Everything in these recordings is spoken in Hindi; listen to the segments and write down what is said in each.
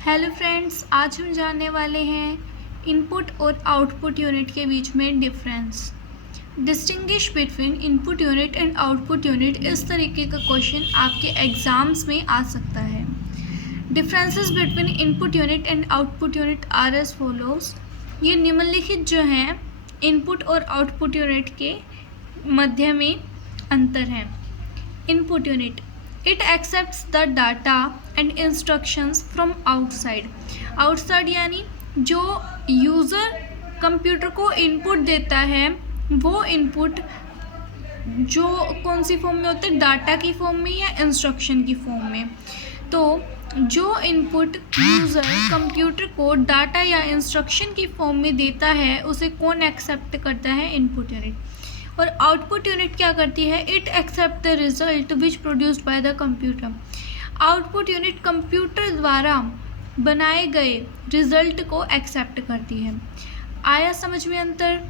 हेलो फ्रेंड्स, आज हम जानने वाले हैं इनपुट और आउटपुट यूनिट के बीच में difference. Distinguish between input unit and output unit, इस तरीके का क्वेश्चन आपके एग्जाम्स में आ सकता है। Differences between input unit and output unit are as follows. ये निम्नलिखित जो हैं इनपुट और आउटपुट यूनिट के मध्य में अंतर है। Input unit, it accepts the data and instructions from outside। outside यानी जो यूज़र कंप्यूटर को इनपुट देता है वो इनपुट जो कौन सी फॉर्म में होता है, डाटा की फॉर्म में या इंस्ट्रक्शन की फॉर्म में। तो जो इनपुट यूज़र कंप्यूटर को डाटा या इंस्ट्रक्शन की फॉर्म में देता है उसे कौन एक्सेप्ट करता है, इनपुट यूनिट। और आउटपुट यूनिट क्या करती है, it accept the result which produced by the computer. Output unit computer द्वारा बनाए गए रिजल्ट को एक्सेप्ट करती है। आया समझ में अंतर।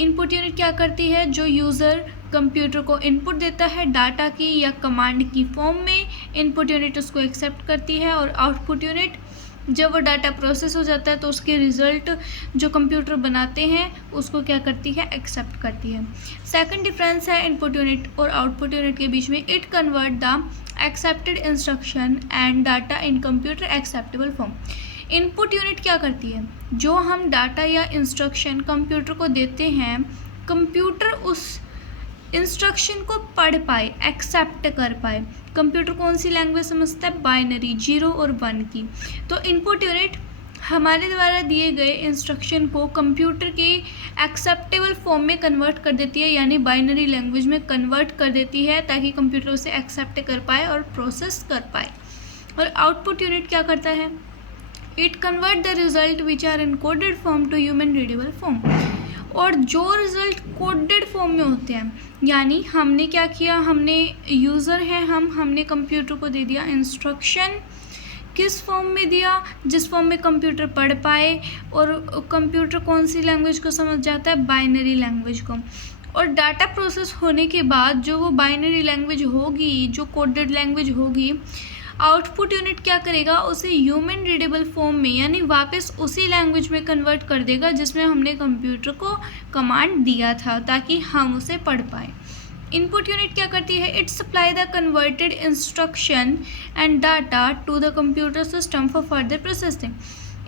इनपुट यूनिट क्या करती है, जो यूज़र कंप्यूटर को इनपुट देता है डाटा की या कमांड की फॉर्म में, इनपुट यूनिट उसको एक्सेप्ट करती है। और आउटपुट यूनिट जब वो डाटा प्रोसेस हो जाता है तो उसके रिज़ल्ट जो कंप्यूटर बनाते हैं उसको क्या करती है, एक्सेप्ट करती है। सेकंड डिफरेंस है इनपुट यूनिट और आउटपुट यूनिट के बीच में, it convert the accepted instruction and data in computer acceptable form. Input unit क्या करती है, जो हम डाटा या इंस्ट्रक्शन कंप्यूटर को देते हैं, कंप्यूटर उस इंस्ट्रक्शन को पढ़ पाए, एक्सेप्ट कर पाए। कंप्यूटर कौन सी लैंग्वेज समझता है, बाइनरी, 0 और 1 की। तो इनपुट यूनिट हमारे द्वारा दिए गए इंस्ट्रक्शन को कंप्यूटर की एक्सेप्टेबल फॉर्म में कन्वर्ट कर देती है, यानी बाइनरी लैंग्वेज में कन्वर्ट कर देती है ताकि कंप्यूटर उसे एक्सेप्ट कर पाए और प्रोसेस कर पाए। और आउटपुट यूनिट क्या करता है, it convert the result which are in coded form to human readable form. और जो रिज़ल्ट कोडेड फॉर्म में होते हैं, यानी हमने क्या किया, हमने यूज़र है हमने कंप्यूटर को दे दिया इंस्ट्रक्शन, किस फॉर्म में दिया, जिस फॉर्म में कंप्यूटर पढ़ पाए। और कंप्यूटर कौन सी लैंग्वेज को समझ जाता है, बाइनरी लैंग्वेज को। और डाटा प्रोसेस होने के बाद जो वो बाइनरी लैंग्वेज होगी, जो कोडेड लैंग्वेज होगी, आउटपुट यूनिट क्या करेगा, उसे ह्यूमन रीडेबल फॉर्म में यानी वापस उसी लैंग्वेज में कन्वर्ट कर देगा जिसमें हमने कंप्यूटर को कमांड दिया था ताकि हम उसे पढ़ पाए। इनपुट यूनिट क्या करती है, it supply the converted instruction and data to the computer system for further processing.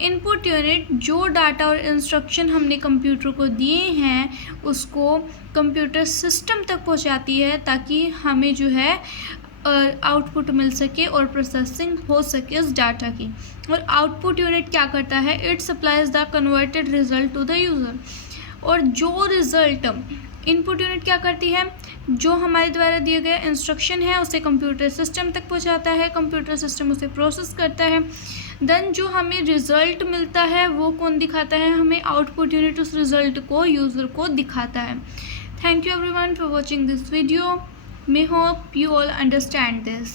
Input unit जो डाटा और इंस्ट्रक्शन हमने कंप्यूटर को दिए हैं उसको कंप्यूटर सिस्टम तक पहुंचाती है ताकि हमें जो है आउटपुट मिल सके और प्रोसेसिंग हो सके उस डाटा की। और आउटपुट यूनिट क्या करता है, it supplies the converted result to the user. और जो रिज़ल्ट इनपुट यूनिट क्या करती है, जो हमारे द्वारा दिए गए इंस्ट्रक्शन है उसे कंप्यूटर सिस्टम तक पहुंचाता है, कंप्यूटर सिस्टम उसे प्रोसेस करता है। देन जो हमें रिज़ल्ट मिलता है वो कौन दिखाता है, हमें आउटपुट यूनिट उस रिज़ल्ट को यूज़र को दिखाता है। Thank you everyone for watching this video. May hope you all understand this.